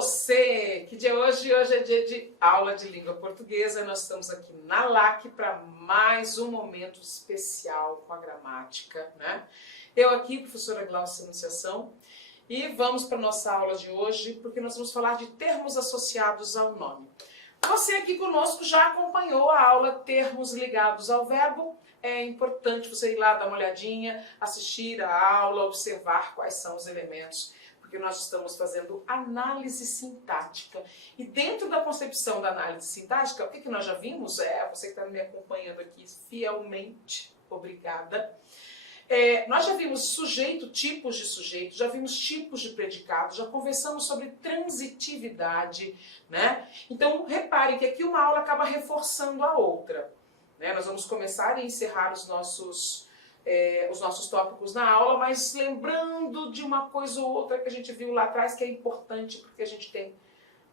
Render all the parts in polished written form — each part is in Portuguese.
você! Que dia é hoje? Hoje é dia de aula de língua portuguesa. Nós estamos aqui na LAC para mais um momento especial com a gramática, né? Eu aqui, professora Glaucia Anunciação, e vamos para a nossa aula de hoje, porque nós vamos falar de termos associados ao nome. Você aqui conosco já acompanhou a aula Termos Ligados ao Verbo. É importante você ir lá dar uma olhadinha, assistir a aula, observar quais são os elementos, porque nós estamos fazendo análise sintática. E dentro da concepção da análise sintática, o que nós já vimos? Você que está me acompanhando aqui fielmente, obrigada. Nós já vimos sujeito, tipos de sujeito, já vimos tipos de predicado, já conversamos sobre transitividade, né? Então, repare que aqui uma aula acaba reforçando a outra, né? Nós vamos começar e encerrar os nossos tópicos na aula, mas lembrando de uma coisa ou outra que a gente viu lá atrás, que é importante porque a gente tem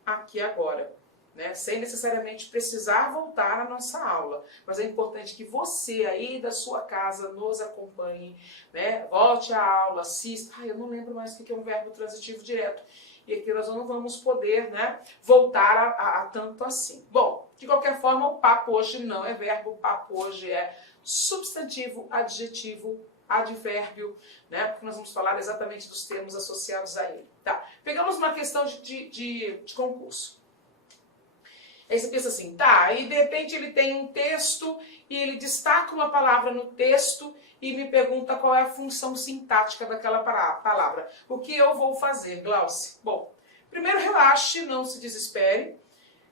aqui agora, né? Sem necessariamente precisar voltar à nossa aula. Mas é importante que você aí da sua casa nos acompanhe, né? Volte à aula, assista. Eu não lembro mais o que é um verbo transitivo direto. E aqui nós não vamos poder, né, voltar a tanto assim. Bom, de qualquer forma, o papo hoje não é verbo, o papo hoje é substantivo, adjetivo, advérbio, né? Porque nós vamos falar exatamente dos termos associados a ele. Tá? Pegamos uma questão de concurso. Aí você pensa assim, tá, e de repente ele tem um texto e ele destaca uma palavra no texto e me pergunta qual é a função sintática daquela palavra. O que eu vou fazer, Glaucia? Bom, primeiro relaxe, não se desespere,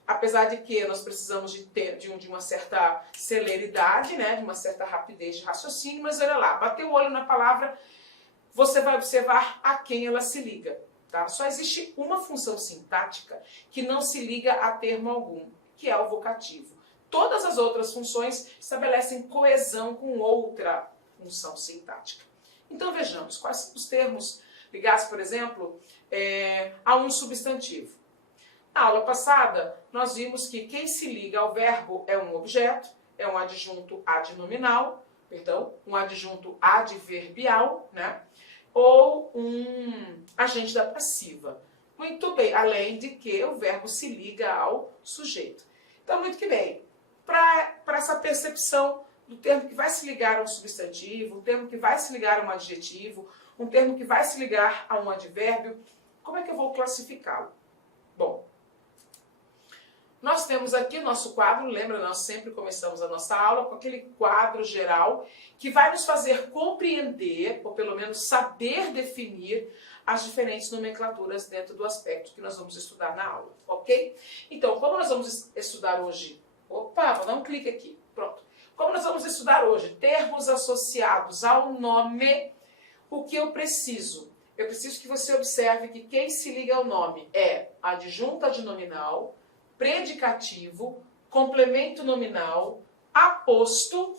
apesar de que nós precisamos de uma certa celeridade, né, de uma certa rapidez de raciocínio, mas olha lá, bateu o olho na palavra, você vai observar a quem ela se liga. Tá? Só existe uma função sintática que não se liga a termo algum, que é o vocativo. Todas as outras funções estabelecem coesão com outra função sintática. Então vejamos, quais são os termos ligados, por exemplo, a um substantivo. Na aula passada, nós vimos que quem se liga ao verbo é um objeto, é um adjunto adnominal, um adjunto adverbial, né? Ou um agente da passiva. Muito bem, além de que o verbo se liga ao sujeito. Então, muito que bem, para essa percepção do termo que vai se ligar a um substantivo, um termo que vai se ligar a um adjetivo, um termo que vai se ligar a um advérbio, como é que eu vou classificá-lo? Bom, nós temos aqui o nosso quadro, lembra, nós sempre começamos a nossa aula com aquele quadro geral que vai nos fazer compreender, ou pelo menos saber definir, as diferentes nomenclaturas dentro do aspecto que nós vamos estudar na aula, ok? Então, como nós vamos estudar hoje... Opa, vou dar um clique aqui, pronto. Como nós vamos estudar hoje termos associados ao nome, o que eu preciso? Eu preciso que você observe que quem se liga ao nome é adjunto adnominal, predicativo, complemento nominal, aposto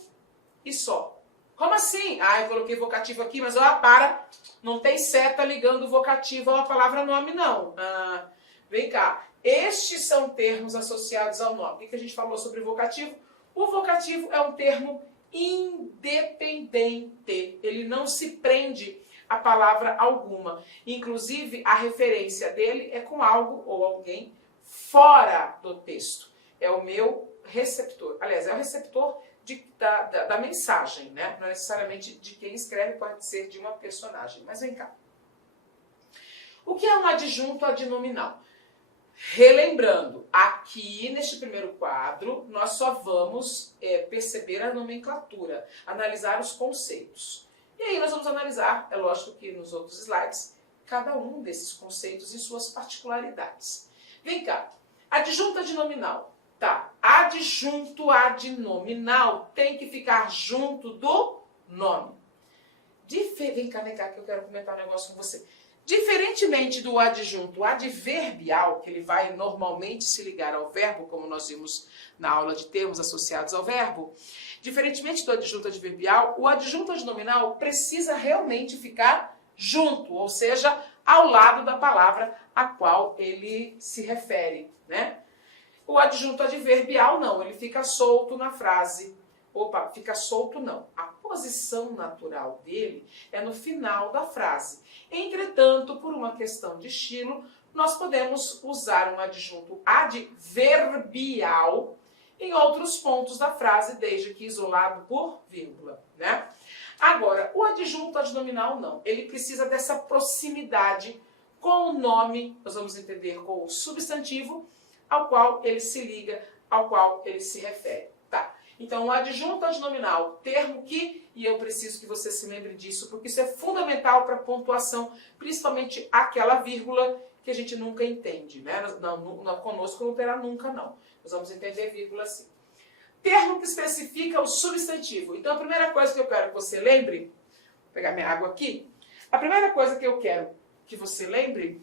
e só. Como assim? Eu coloquei vocativo aqui, mas não tem seta ligando o vocativo a uma palavra nome, não. Vem cá. Estes são termos associados ao nome. O que a gente falou sobre vocativo? O vocativo é um termo independente. Ele não se prende a palavra alguma. Inclusive, a referência dele é com algo ou alguém fora do texto. É o meu receptor. Aliás, é o receptor da mensagem, né? Não é necessariamente de quem escreve, pode ser de uma personagem. Mas vem cá. O que é um adjunto adnominal? Relembrando, aqui neste primeiro quadro, nós só vamos perceber a nomenclatura, analisar os conceitos. E aí nós vamos analisar, é lógico que nos outros slides, cada um desses conceitos e suas particularidades. Vem cá, adjunto adnominal. Tá, adjunto adnominal tem que ficar junto do nome. Vem cá, que eu quero comentar um negócio com você. Diferentemente do adjunto adverbial, que ele vai normalmente se ligar ao verbo, como nós vimos na aula de termos associados ao verbo, diferentemente do adjunto adverbial, o adjunto adnominal precisa realmente ficar junto, ou seja, ao lado da palavra a qual ele se refere, né? O adjunto adverbial não, ele fica solto na frase. Opa, fica solto não. A posição natural dele é no final da frase. Entretanto, por uma questão de estilo, nós podemos usar um adjunto adverbial em outros pontos da frase, desde que isolado por vírgula, né? Agora, o adjunto adnominal não. Ele precisa dessa proximidade com o nome, nós vamos entender com o substantivo, ao qual ele se liga, ao qual ele se refere, tá? Então, o adjunto adnominal, termo que, e eu preciso que você se lembre disso, porque isso é fundamental para a pontuação, principalmente aquela vírgula que a gente nunca entende, né? Não, conosco não terá nunca, não. Nós vamos entender vírgula sim. Termo que especifica o substantivo. Então, a primeira coisa que eu quero que você lembre, vou pegar minha água aqui, a primeira coisa que eu quero que você lembre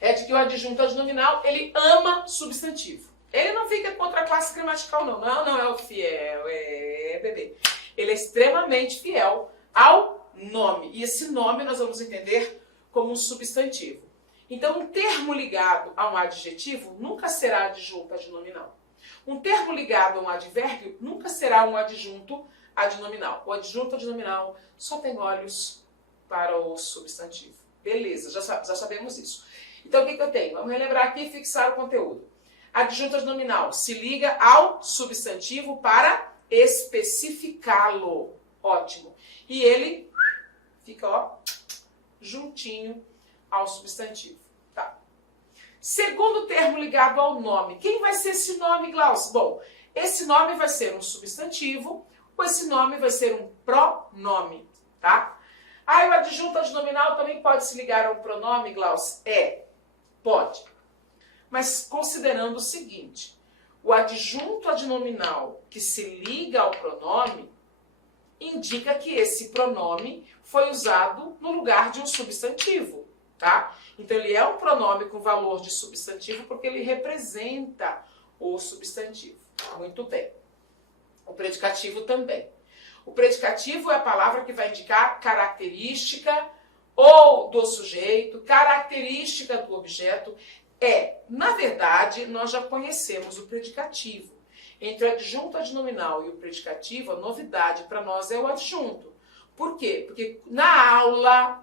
é de que o adjunto adnominal, ele ama substantivo. Ele não fica contra a classe gramatical, não. Não é o fiel, bebê. Ele é extremamente fiel ao nome. E esse nome nós vamos entender como um substantivo. Então, um termo ligado a um adjetivo nunca será adjunto adnominal. Um termo ligado a um advérbio nunca será um adjunto adnominal. O adjunto adnominal só tem olhos para o substantivo. Beleza, já sabemos isso. Então, o que eu tenho? Vamos relembrar aqui e fixar o conteúdo. Adjunto adnominal se liga ao substantivo para especificá-lo. Ótimo. E ele fica, ó, juntinho ao substantivo. Tá. Segundo termo ligado ao nome. Quem vai ser esse nome, Glaucio? Bom, esse nome vai ser um substantivo ou esse nome vai ser um pronome, tá? Ah, o adjunto adnominal também pode se ligar a um pronome, Glaucio? Pode. Mas considerando o seguinte, o adjunto adnominal que se liga ao pronome indica que esse pronome foi usado no lugar de um substantivo, tá? Então ele é um pronome com valor de substantivo porque ele representa o substantivo. Muito bem. O predicativo também. O predicativo é a palavra que vai indicar característica ou do sujeito, característica do objeto. Na verdade, nós já conhecemos o predicativo. Entre o adjunto adnominal e o predicativo, a novidade para nós é o adjunto. Por quê? Porque na aula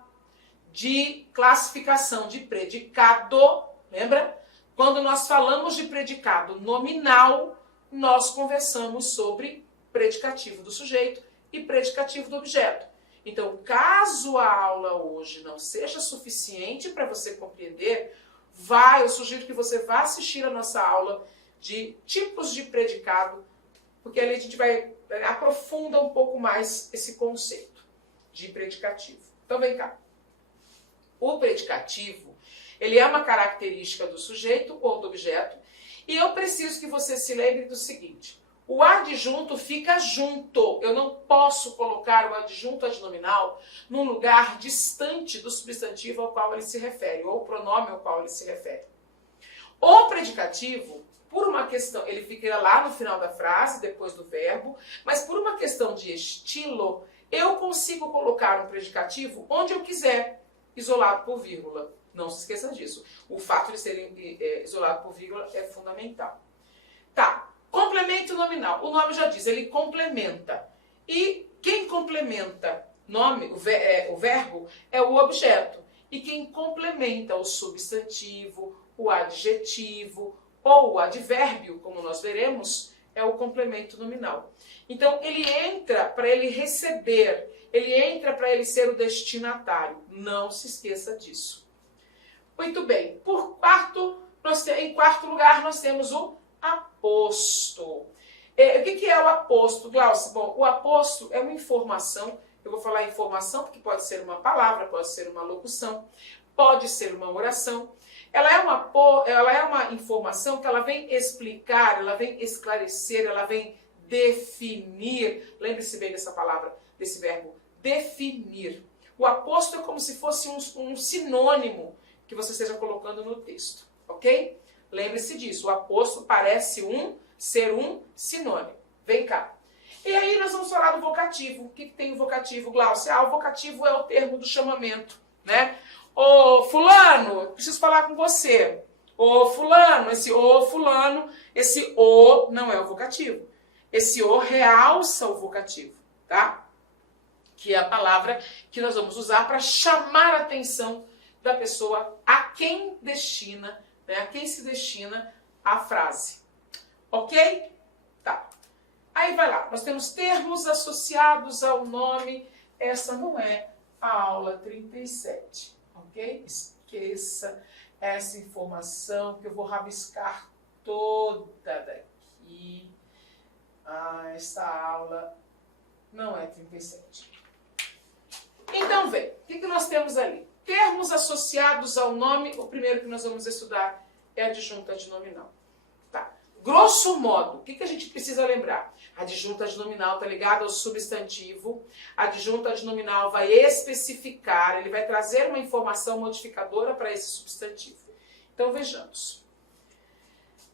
de classificação de predicado, lembra? Quando nós falamos de predicado nominal, nós conversamos sobre predicativo do sujeito e predicativo do objeto. Então, caso a aula hoje não seja suficiente para você compreender, eu sugiro que você vá assistir a nossa aula de tipos de predicado, porque ali a gente vai aprofundar um pouco mais esse conceito de predicativo. Então, vem cá. O predicativo, ele é uma característica do sujeito ou do objeto, e eu preciso que você se lembre do seguinte: o adjunto fica junto. Eu não posso colocar o adjunto adnominal num lugar distante do substantivo ao qual ele se refere, ou o pronome ao qual ele se refere. O predicativo, por uma questão, ele fica lá no final da frase, depois do verbo, mas por uma questão de estilo, eu consigo colocar um predicativo onde eu quiser, isolado por vírgula. Não se esqueça disso. O fato de ser isolado por vírgula é fundamental. Tá. Complemento nominal. O nome já diz, ele complementa. E quem complementa o verbo é o objeto. E quem complementa o substantivo, o adjetivo ou o advérbio, como nós veremos, é o complemento nominal. Então, ele entra para ele receber, ele entra para ele ser o destinatário. Não se esqueça disso. Muito bem. Em quarto lugar, nós temos o aposto. O que é o aposto, Glaucio? Bom, o aposto é uma informação. Eu vou falar informação porque pode ser uma palavra, pode ser uma locução, pode ser uma oração. Ela é uma informação que ela vem explicar, ela vem esclarecer, ela vem definir. Lembre-se bem dessa palavra, desse verbo, definir. O aposto é como se fosse um sinônimo que você esteja colocando no texto, ok? Lembre-se disso, o aposto parece ser um sinônimo. Vem cá. E aí nós vamos falar do vocativo. O que tem o vocativo, Glaucio? O vocativo é o termo do chamamento, né? Ô fulano, preciso falar com você. Ô fulano, esse o não é o vocativo. Esse o realça o vocativo, tá? Que é a palavra que nós vamos usar para chamar a atenção da pessoa a quem destina, né, a quem se destina a frase. Ok? Tá. Aí vai lá, nós temos termos associados ao nome. Essa não é a aula 37, ok? Esqueça essa informação que eu vou rabiscar toda daqui. Essa aula não é 37. Então, vem, o que nós temos ali? Termos associados ao nome, o primeiro que nós vamos estudar é a adjunta adnominal. Tá. Grosso modo, o que a gente precisa lembrar? A adjunta adnominal está ligada ao substantivo. A adjunta adnominal vai especificar, ele vai trazer uma informação modificadora para esse substantivo. Então, vejamos.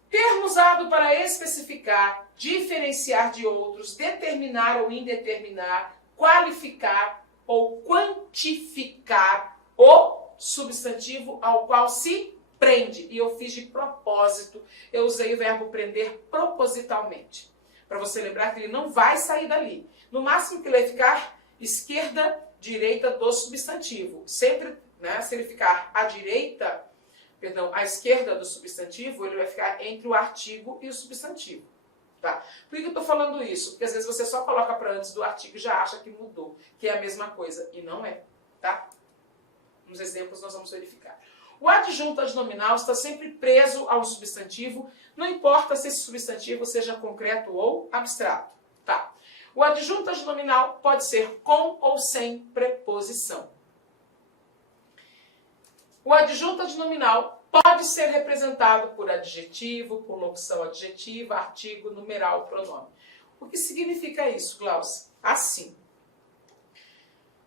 Termo usado para especificar, diferenciar de outros, determinar ou indeterminar, qualificar ou quantificar o substantivo ao qual se prende. E eu fiz de propósito, eu usei o verbo prender propositalmente. Para você lembrar que ele não vai sair dali. No máximo que ele vai ficar esquerda, direita do substantivo. Sempre, né, se ele ficar à direita, perdão, à esquerda do substantivo, ele vai ficar entre o artigo e o substantivo. Tá? Por que eu estou falando isso? Porque às vezes você só coloca para antes do artigo e já acha que mudou, que é a mesma coisa. E não é. Tá? Nos exemplos nós vamos verificar. O adjunto adnominal está sempre preso ao substantivo, não importa se esse substantivo seja concreto ou abstrato. Tá? O adjunto adnominal pode ser com ou sem preposição. O adjunto adnominal pode ser representado por adjetivo, por locução adjetiva, artigo, numeral, pronome. O que significa isso, Glaucia? Assim.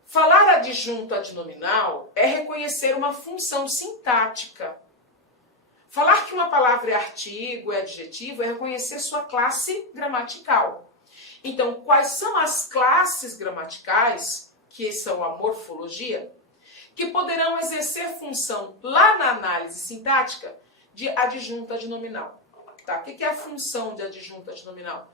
Falar adjunto adnominal é reconhecer uma função sintática. Falar que uma palavra é artigo, é adjetivo, é reconhecer sua classe gramatical. Então, quais são as classes gramaticais, que são a morfologia, que poderão exercer função lá na análise sintática de adjunto adnominal? Tá? O que é a função de adjunto adnominal?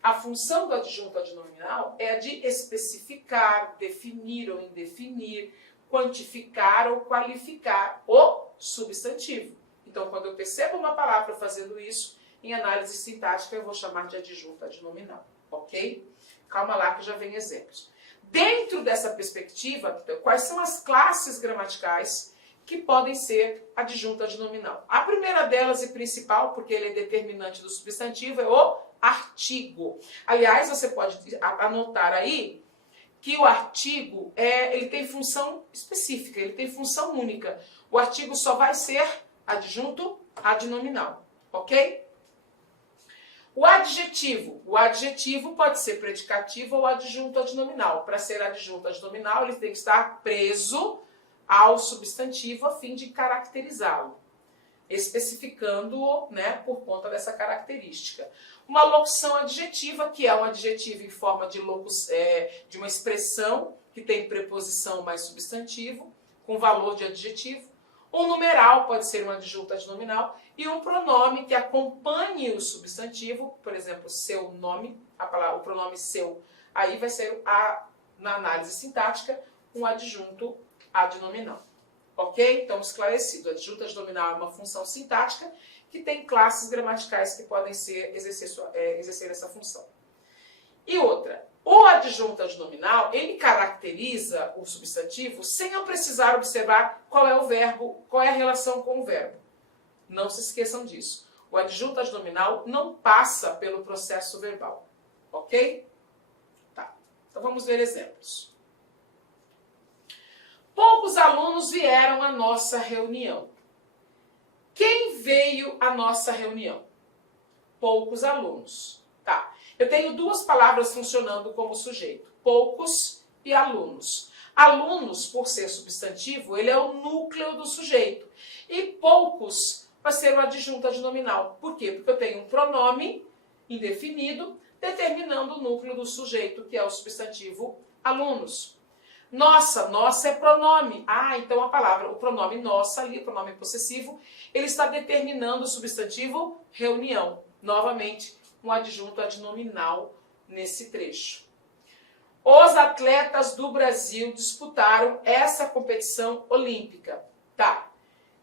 A função do adjunto adnominal é a de especificar, definir ou indefinir, quantificar ou qualificar o substantivo. Então, quando eu percebo uma palavra fazendo isso, em análise sintática eu vou chamar de adjunto adnominal, ok? Calma lá que já vem exemplos. Dentro dessa perspectiva, quais são as classes gramaticais que podem ser adjunto adnominal? A primeira delas e principal, porque ele é determinante do substantivo, é o artigo. Aliás, você pode anotar aí que o artigo ele tem função específica, ele tem função única. O artigo só vai ser adjunto adnominal, ok? O adjetivo pode ser predicativo ou adjunto adnominal. Para ser adjunto adnominal, ele tem que estar preso ao substantivo a fim de caracterizá-lo, especificando-o, né, por conta dessa característica. Uma locução adjetiva, que é um adjetivo em forma de uma expressão que tem preposição mais substantivo, com valor de adjetivo. Um numeral pode ser um adjunto adnominal e um pronome que acompanhe o substantivo, por exemplo, seu nome, o pronome seu, aí vai ser, na análise sintática, um adjunto adnominal. Ok? Então, esclarecido. O adjunto adnominal é uma função sintática que tem classes gramaticais que podem exercer essa função. E outra, o adjunto adnominal, ele caracteriza o substantivo sem eu precisar observar qual é o verbo, qual é a relação com o verbo. Não se esqueçam disso. O adjunto adnominal não passa pelo processo verbal. Ok? Tá. Então vamos ver exemplos. Poucos alunos vieram à nossa reunião. Quem veio à nossa reunião? Poucos alunos. Tá. Eu tenho duas palavras funcionando como sujeito. Poucos e alunos. Alunos, por ser substantivo, ele é o núcleo do sujeito. E poucos vai ser o adjunto adnominal. Por quê? Porque eu tenho um pronome indefinido determinando o núcleo do sujeito, que é o substantivo alunos. Nossa é pronome. Então a palavra, o pronome nossa ali, o pronome possessivo, ele está determinando o substantivo reunião. Novamente, um adjunto adnominal nesse trecho. Os atletas do Brasil disputaram essa competição olímpica. Tá.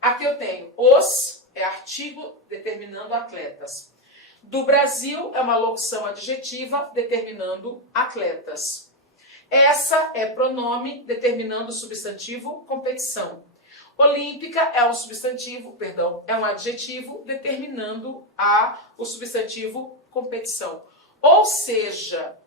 Aqui eu tenho os, é artigo determinando atletas. Do Brasil é uma locução adjetiva determinando atletas. Essa é pronome determinando substantivo competição. Olímpica é um substantivo, perdão, é um adjetivo determinando o substantivo competição. Ou seja,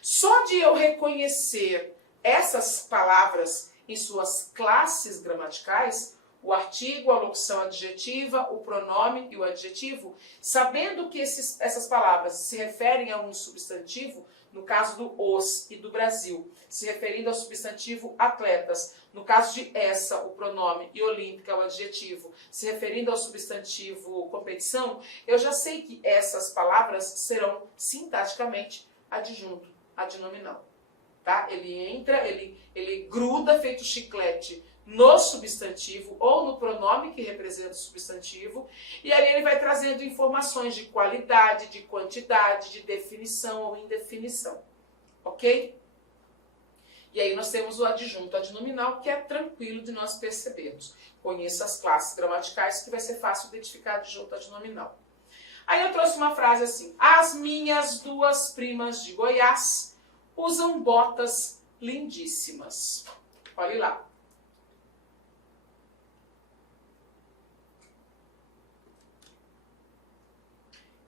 só de eu reconhecer essas palavras em suas classes gramaticais, o artigo, a locução adjetiva, o pronome e o adjetivo, sabendo que essas palavras se referem a um substantivo, no caso do os e do Brasil, se referindo ao substantivo atletas, no caso de essa, o pronome, e olímpica, o adjetivo, se referindo ao substantivo competição, eu já sei que essas palavras serão sintaticamente adjunto, adnominal. Tá? Ele entra, ele gruda feito chiclete no substantivo ou no pronome que representa o substantivo, e ali ele vai trazendo informações de qualidade, de quantidade, de definição ou indefinição. Ok? E aí nós temos o adjunto adnominal, que é tranquilo de nós percebermos. Conheça as classes gramaticais que vai ser fácil identificar adjunto adnominal. Aí eu trouxe uma frase assim: as minhas duas primas de Goiás usam botas lindíssimas. Olhe lá.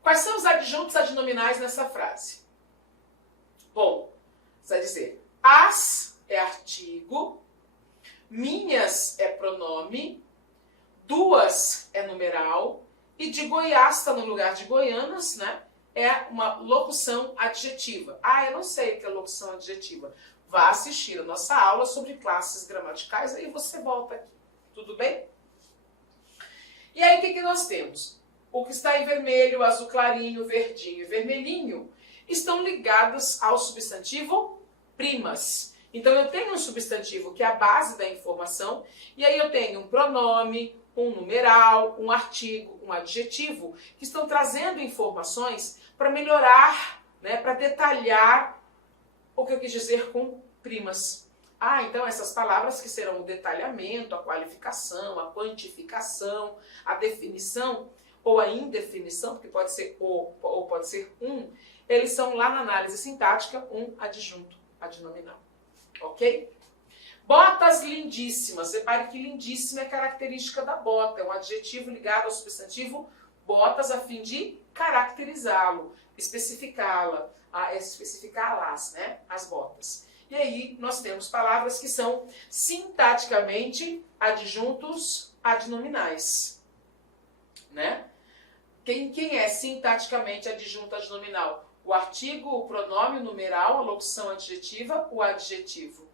Quais são os adjuntos adnominais nessa frase? Bom, você vai dizer, as é artigo, minhas é pronome, duas é numeral, e de Goiás está no lugar de Goianas, né? É uma locução adjetiva. Ah, eu não sei o que é locução adjetiva. Vá assistir a nossa aula sobre classes gramaticais, aí você volta aqui. Tudo bem? E aí, o que nós temos? O que está em vermelho, azul clarinho, verdinho e vermelhinho estão ligados ao substantivo primas. Então, eu tenho um substantivo que é a base da informação, e aí eu tenho um pronome, um numeral, um artigo, um adjetivo, que estão trazendo informações para melhorar, né, para detalhar o que eu quis dizer com primas. Ah, então essas palavras que serão o detalhamento, a qualificação, a quantificação, a definição ou a indefinição, porque pode ser o ou pode ser um, eles são lá na análise sintática um adjunto adnominal. Ok? Botas lindíssimas. Repare que lindíssima é característica da bota. É um adjetivo ligado ao substantivo botas a fim de caracterizá-lo, especificá-la, especificá-las, né? As botas. E aí nós temos palavras que são sintaticamente adjuntos adnominais, né? Quem é sintaticamente adjunto adnominal? O artigo, o pronome, o numeral, a locução adjetiva, o adjetivo.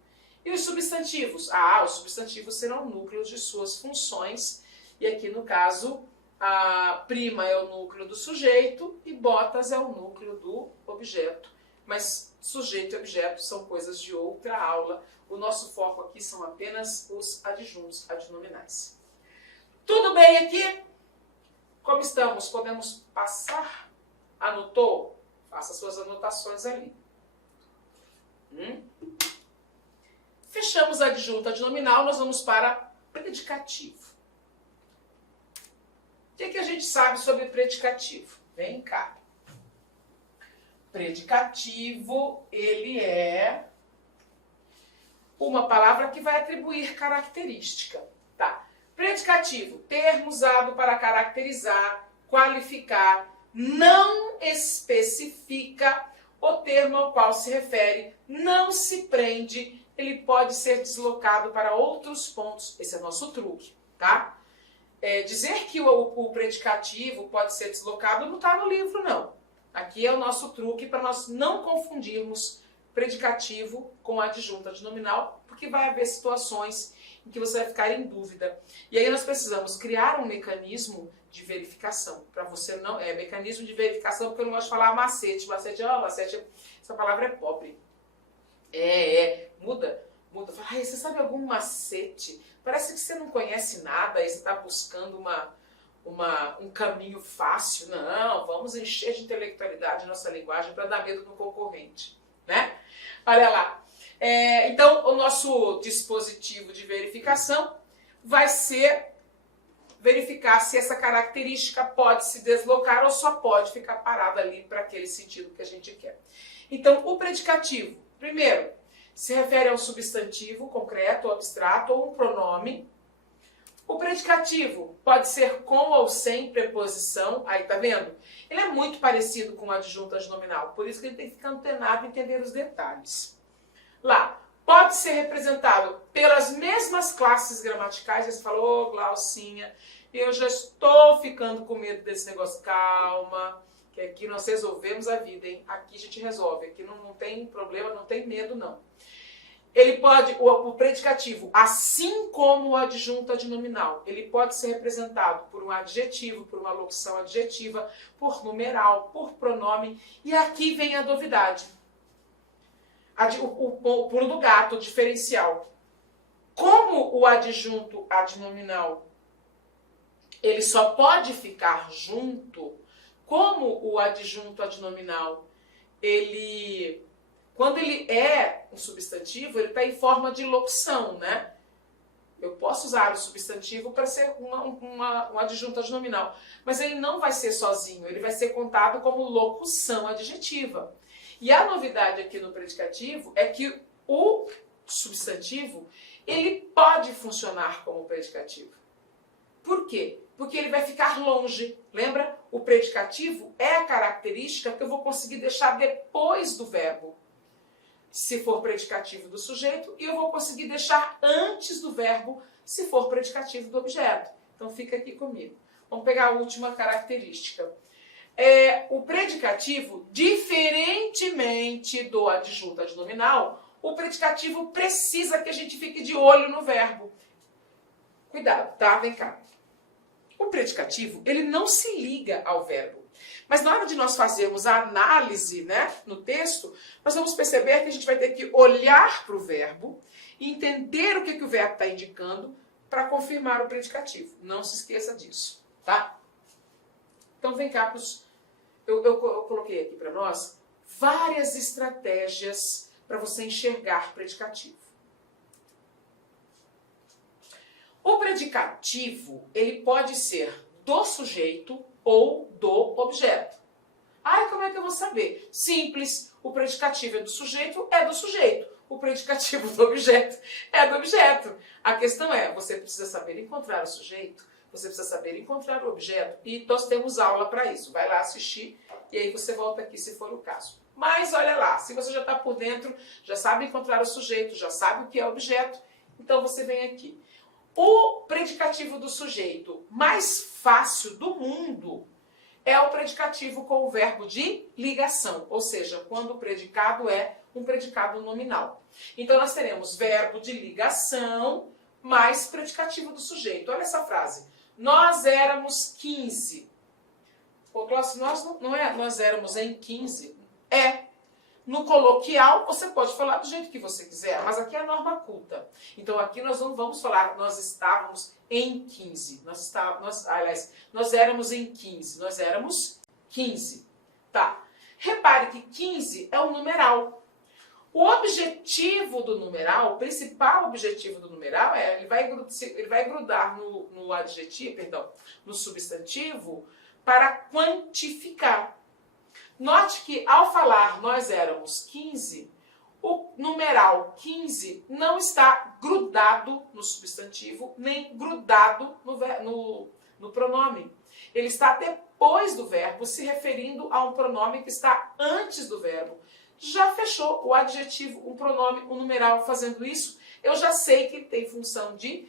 E os substantivos? Ah, os substantivos serão núcleos de suas funções. E aqui no caso, a prima é o núcleo do sujeito e botas é o núcleo do objeto. Mas sujeito e objeto são coisas de outra aula. O nosso foco aqui são apenas os adjuntos adnominais. Tudo bem aqui? Como estamos? Podemos passar? Anotou? Faça suas anotações ali. Fechamos adjunto adnominal, nós vamos para predicativo. O que a gente sabe sobre predicativo? Vem cá. Predicativo, ele é uma palavra que vai atribuir característica, tá? Predicativo, termo usado para caracterizar, qualificar, não especifica o termo ao qual se refere, não se prende, ele pode ser deslocado para outros pontos. Esse é nosso truque, tá? Dizer que o predicativo pode ser deslocado não está no livro, não. Aqui é o nosso truque para nós não confundirmos predicativo com adjunto adnominal, porque vai haver situações em que você vai ficar em dúvida. E aí nós precisamos criar um mecanismo de verificação. Para você não... mecanismo de verificação, porque eu não gosto de falar macete. Macete, essa palavra é pobre. Muda. Fala, você sabe algum macete? Parece que você não conhece nada, aí você está buscando um caminho fácil. Não, vamos encher de intelectualidade nossa linguagem para dar medo no concorrente, né? Olha lá. Então, o nosso dispositivo de verificação vai ser verificar se essa característica pode se deslocar ou só pode ficar parada ali para aquele sentido que a gente quer. Então, o predicativo, primeiro, se refere a um substantivo concreto ou abstrato ou um pronome. O predicativo pode ser com ou sem preposição, aí tá vendo? Ele é muito parecido com o adjunto adnominal, por isso que ele tem que ficar antenado e entender os detalhes. Lá, pode ser representado pelas mesmas classes gramaticais. Você falou, Glaucinha, eu já estou ficando com medo desse negócio. Calma, que aqui nós resolvemos a vida, hein? Aqui a gente resolve, aqui não tem problema, não tem medo, não. Ele pode, o predicativo, assim como o adjunto adnominal, ele pode ser representado por um adjetivo, por uma locução adjetiva, por numeral, por pronome. E aqui vem a novidade. O pulo do gato, o diferencial. Como o adjunto adnominal, ele só pode ficar junto, como o adjunto adnominal, quando ele é um substantivo, ele está em forma de locução, né? Eu posso usar o substantivo para ser um adjunto adnominal, mas ele não vai ser sozinho, ele vai ser contado como locução adjetiva. E a novidade aqui no predicativo é que o substantivo, ele pode funcionar como predicativo. Por quê? Porque ele vai ficar longe. Lembra? O predicativo é a característica que eu vou conseguir deixar depois do verbo, se for predicativo do sujeito, e eu vou conseguir deixar antes do verbo, se for predicativo do objeto. Então fica aqui comigo. Vamos pegar a última característica. O predicativo, diferentemente do adjunto adnominal, o predicativo precisa que a gente fique de olho no verbo. Cuidado, tá? Vem cá. O predicativo, ele não se liga ao verbo. Mas na hora de nós fazermos a análise, né, no texto, nós vamos perceber que a gente vai ter que olhar para o verbo e entender o que o verbo está indicando para confirmar o predicativo. Não se esqueça disso, tá? Então vem cá, eu coloquei aqui para nós várias estratégias para você enxergar predicativo. O predicativo, ele pode ser do sujeito ou do objeto. Ai, como é que eu vou saber? Simples, o predicativo é do sujeito, é do sujeito. O predicativo do objeto é do objeto. A questão é, você precisa saber encontrar o sujeito, você precisa saber encontrar o objeto, e nós temos aula para isso. Vai lá assistir e aí você volta aqui se for o caso. Mas olha lá, se você já está por dentro, já sabe encontrar o sujeito, já sabe o que é objeto, então você vem aqui. O predicativo do sujeito mais fácil do mundo é o predicativo com o verbo de ligação, ou seja, quando o predicado é um predicado nominal. Então nós teremos verbo de ligação mais predicativo do sujeito. Olha essa frase. Nós éramos 15. Pô, Cláudio, nós éramos em 15. No coloquial, você pode falar do jeito que você quiser, mas aqui é a norma culta. Então aqui nós não vamos falar nós estávamos em 15. Nós éramos em 15. Nós éramos 15. Tá. Repare que 15 é um numeral. O objetivo do numeral, o principal objetivo do numeral é ele vai grudar no adjetivo, no substantivo, para quantificar. Note que ao falar nós éramos 15, o numeral 15 não está grudado no substantivo, nem grudado no pronome. Ele está depois do verbo, se referindo a um pronome que está antes do verbo. Já fechou o adjetivo, um pronome, um numeral fazendo isso, eu já sei que ele tem função de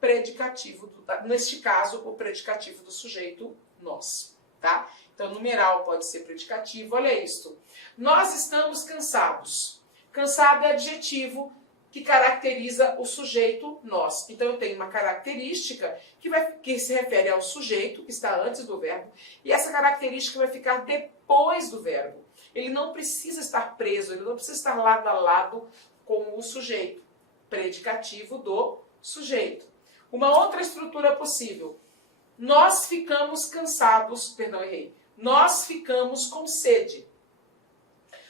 predicativo, neste caso, o predicativo do sujeito nós, tá? Então, numeral pode ser predicativo. Olha isto. Nós estamos cansados. Cansado é adjetivo que caracteriza o sujeito nós. Então, eu tenho uma característica que se refere ao sujeito, que está antes do verbo, e essa característica vai ficar depois do verbo. Ele não precisa estar preso, ele não precisa estar lado a lado com o sujeito. Predicativo do sujeito. Uma outra estrutura possível. Nós ficamos cansados, nós ficamos com sede.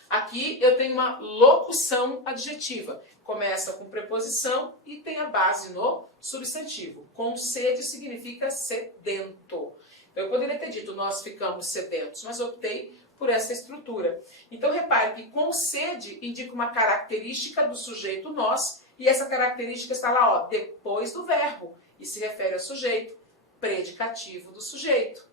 Aqui eu tenho uma locução adjetiva. começa com preposição e tem a base no substantivo. Com sede significa sedento. Então, eu poderia ter dito, nós ficamos sedentos, mas optei por essa estrutura. Então, repare que com sede indica uma característica do sujeito nós, e essa característica está lá, ó, depois do verbo, e se refere ao sujeito, predicativo do sujeito.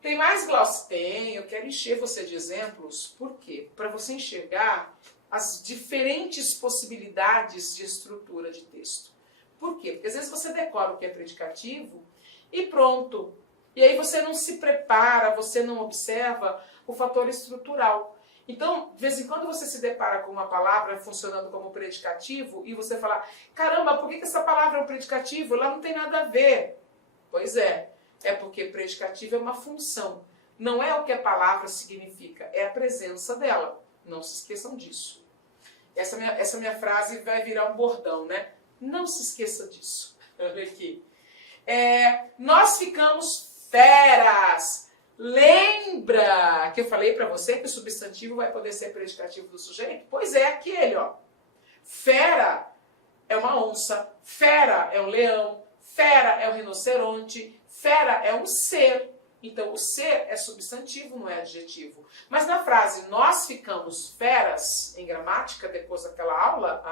Tem mais, Glaucio? Tem, eu quero encher você de exemplos. Por quê? Para você enxergar as diferentes possibilidades de estrutura de texto. Por quê? Porque às vezes você decora o que é predicativo e pronto. E aí você não se prepara, você não observa o fator estrutural. Então, de vez em quando você se depara com uma palavra funcionando como predicativo e você fala, caramba, por que essa palavra é um predicativo? Lá não tem nada a ver. Pois é porque predicativo é uma função. Não é o que a palavra significa, é a presença dela. Não se esqueçam disso. Essa minha frase vai virar um bordão, né? Não se esqueça disso. Olha aqui. Nós ficamos feras. Lembra que eu falei para você que o substantivo vai poder ser predicativo do sujeito? Pois é, aquele, ó. Fera é uma onça, fera é um leão, fera é um rinoceronte, fera é um ser. Então, o ser é substantivo, não é adjetivo. Mas na frase, nós ficamos feras, em gramática, depois daquela aula,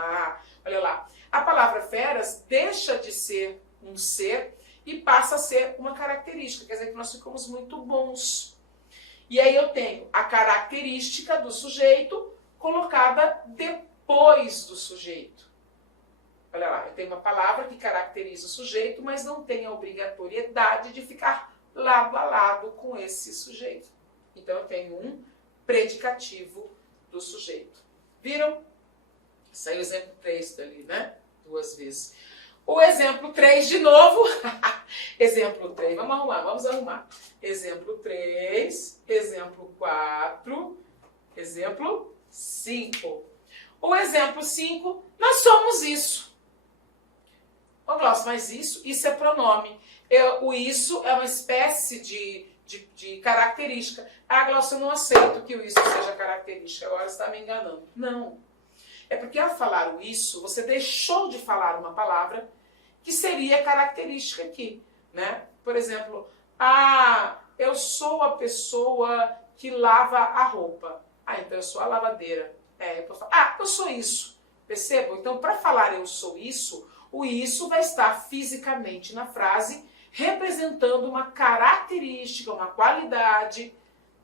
olha lá, a palavra feras deixa de ser um ser e passa a ser uma característica, quer dizer que nós ficamos muito bons. E aí eu tenho a característica do sujeito colocada depois do sujeito. Olha lá, eu tenho uma palavra que caracteriza o sujeito, mas não tem a obrigatoriedade de ficar lado a lado com esse sujeito. Então eu tenho um predicativo do sujeito. Viram? Saiu o exemplo 3 dali, né? 2 vezes. O exemplo 3 de novo. Exemplo 3. Vamos arrumar. Exemplo 3, exemplo 4, exemplo 5. O exemplo 5, nós somos isso. Ô, Glaucio, mas isso é pronome. O isso é uma espécie de característica. Ah, Glaucio, eu não aceito que o isso seja característica. Agora você está me enganando. Não. É porque ao falar o isso, você deixou de falar uma palavra que seria característica aqui, né? Por exemplo, eu sou a pessoa que lava a roupa. Então eu sou a lavadeira. Eu posso falar, eu sou isso. Percebam? Então, para falar eu sou isso, o isso vai estar fisicamente na frase, representando uma característica, uma qualidade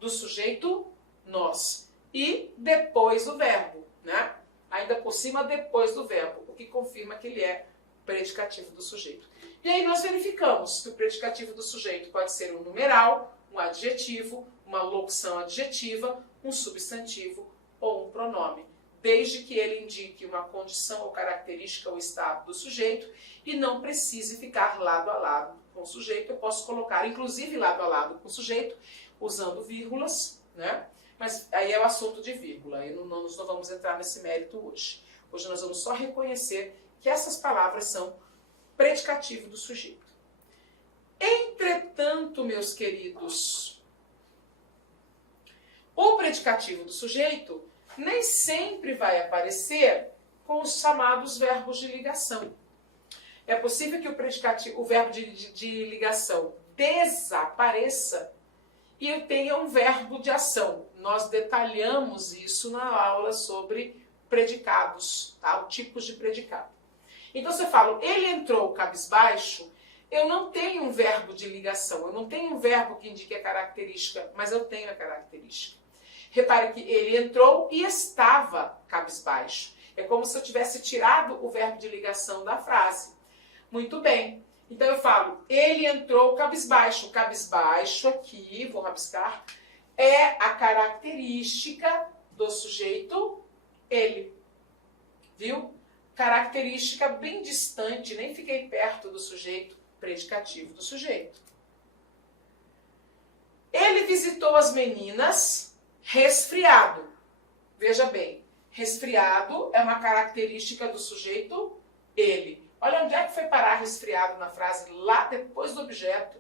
do sujeito nós. E depois do verbo, né? Ainda por cima, depois do verbo, o que confirma que ele é predicativo do sujeito. E aí nós verificamos que o predicativo do sujeito pode ser um numeral, um adjetivo, uma locução adjetiva, um substantivo ou um pronome, desde que ele indique uma condição ou característica ou estado do sujeito e não precise ficar lado a lado com o sujeito. Eu posso colocar, inclusive, lado a lado com o sujeito, usando vírgulas, né? Mas aí é o assunto de vírgula, aí nós não vamos entrar nesse mérito hoje. Hoje nós vamos só reconhecer que essas palavras são predicativo do sujeito. Entretanto, meus queridos, o predicativo do sujeito nem sempre vai aparecer com os chamados verbos de ligação. É possível que o verbo de ligação desapareça e eu tenha um verbo de ação. Nós detalhamos isso na aula sobre predicados, tá? Tipos de predicado. Então, se eu falo, ele entrou cabisbaixo, eu não tenho um verbo de ligação, eu não tenho um verbo que indique a característica, mas eu tenho a característica. Repare que ele entrou e estava cabisbaixo. É como se eu tivesse tirado o verbo de ligação da frase. Muito bem. Então eu falo, ele entrou cabisbaixo. Cabisbaixo aqui, vou rabiscar, é a característica do sujeito ele. Viu? Característica bem distante, nem fiquei perto do sujeito, predicativo do sujeito. Ele visitou as meninas resfriado. Veja bem, resfriado é uma característica do sujeito ele. Olha onde é que foi parar resfriado na frase, lá depois do objeto.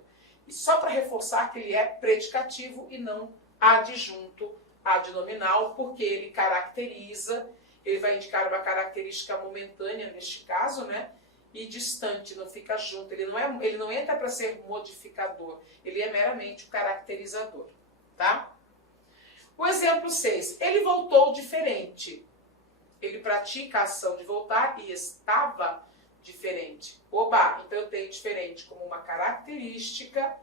E só para reforçar que ele é predicativo e não adjunto adnominal, porque ele caracteriza ele vai indicar uma característica momentânea, neste caso, né? E distante, não fica junto. Ele não entra para ser modificador, ele é meramente o caracterizador, tá? O exemplo 6, ele voltou diferente. Ele pratica a ação de voltar e estava diferente. Oba, então eu tenho diferente como uma característica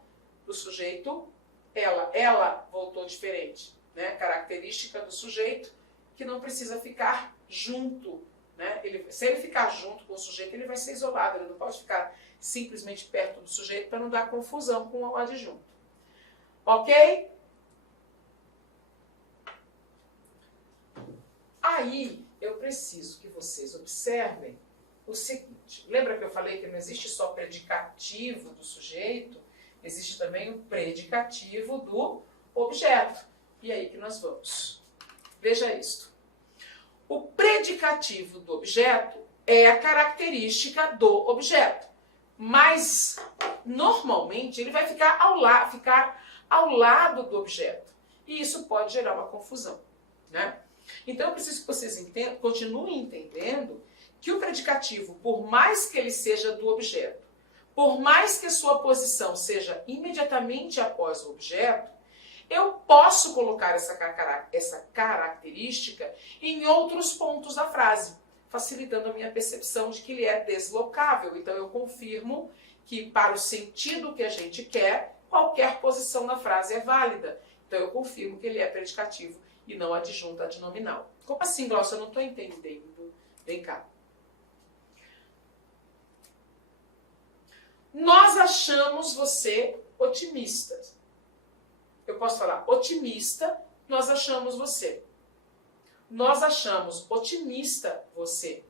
do sujeito, ela voltou diferente, né? Característica do sujeito que não precisa ficar junto, né? Se ele ficar junto com o sujeito, ele vai ser isolado, ele não pode ficar simplesmente perto do sujeito para não dar confusão com o adjunto. Ok? Aí eu preciso que vocês observem o seguinte. Lembra que eu falei que não existe só predicativo do sujeito, existe também o predicativo do objeto. E aí que nós vamos. Veja isto. O predicativo do objeto é a característica do objeto, mas normalmente ele vai ficar ao lado do objeto. E isso pode gerar uma confusão, né? Então eu preciso que vocês continuem entendendo que o predicativo, por mais que ele seja do objeto, por mais que sua posição seja imediatamente após o objeto, eu posso colocar essa característica em outros pontos da frase, facilitando a minha percepção de que ele é deslocável. Então eu confirmo que para o sentido que a gente quer, qualquer posição na frase é válida. Então eu confirmo que ele é predicativo e não adjunto adnominal. Como assim, Glaucia? Eu não estou entendendo. Vem cá. Nós achamos você otimista. Eu posso falar otimista, nós achamos você. Nós achamos otimista você.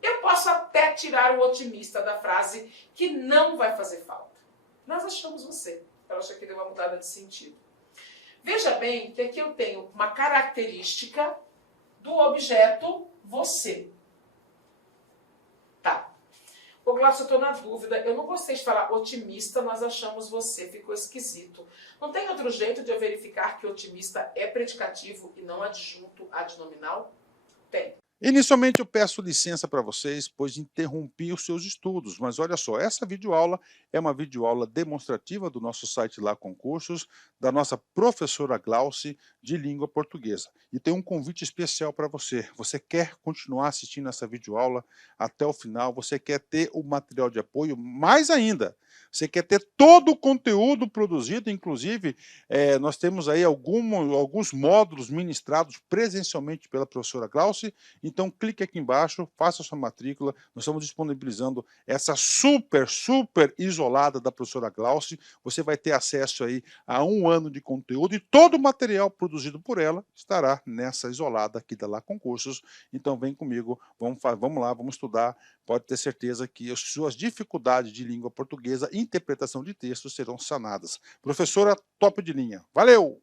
Eu posso até tirar o otimista da frase, que não vai fazer falta. Nós achamos você. Eu acho que deu uma mudada de sentido. Veja bem que aqui eu tenho uma característica do objeto você. Tá. Ô, Glaucia, eu estou na dúvida. Eu não gostei de falar otimista, nós achamos você. Ficou esquisito. Não tem outro jeito de eu verificar que otimista é predicativo e não adjunto adnominal? Tem. Inicialmente eu peço licença para vocês, pois interrompi os seus estudos, mas olha só, essa videoaula é uma videoaula demonstrativa do nosso site Lá Concursos, da nossa professora Glauci de língua portuguesa. E tem um convite especial para você. Você quer continuar assistindo essa videoaula até o final? Você quer ter o material de apoio? Mais ainda, você quer ter todo o conteúdo produzido, inclusive nós temos aí alguns módulos ministrados presencialmente pela professora Glauci. Então, clique aqui embaixo, faça a sua matrícula. Nós estamos disponibilizando essa super isolada da professora Glauci. Você vai ter acesso aí a 1 ano de conteúdo e todo o material produzido por ela estará nessa isolada aqui da Lá Concursos. Então, vem comigo, vamos lá, vamos estudar. Pode ter certeza que as suas dificuldades de língua portuguesa e interpretação de textos serão sanadas. Professora top de linha. Valeu!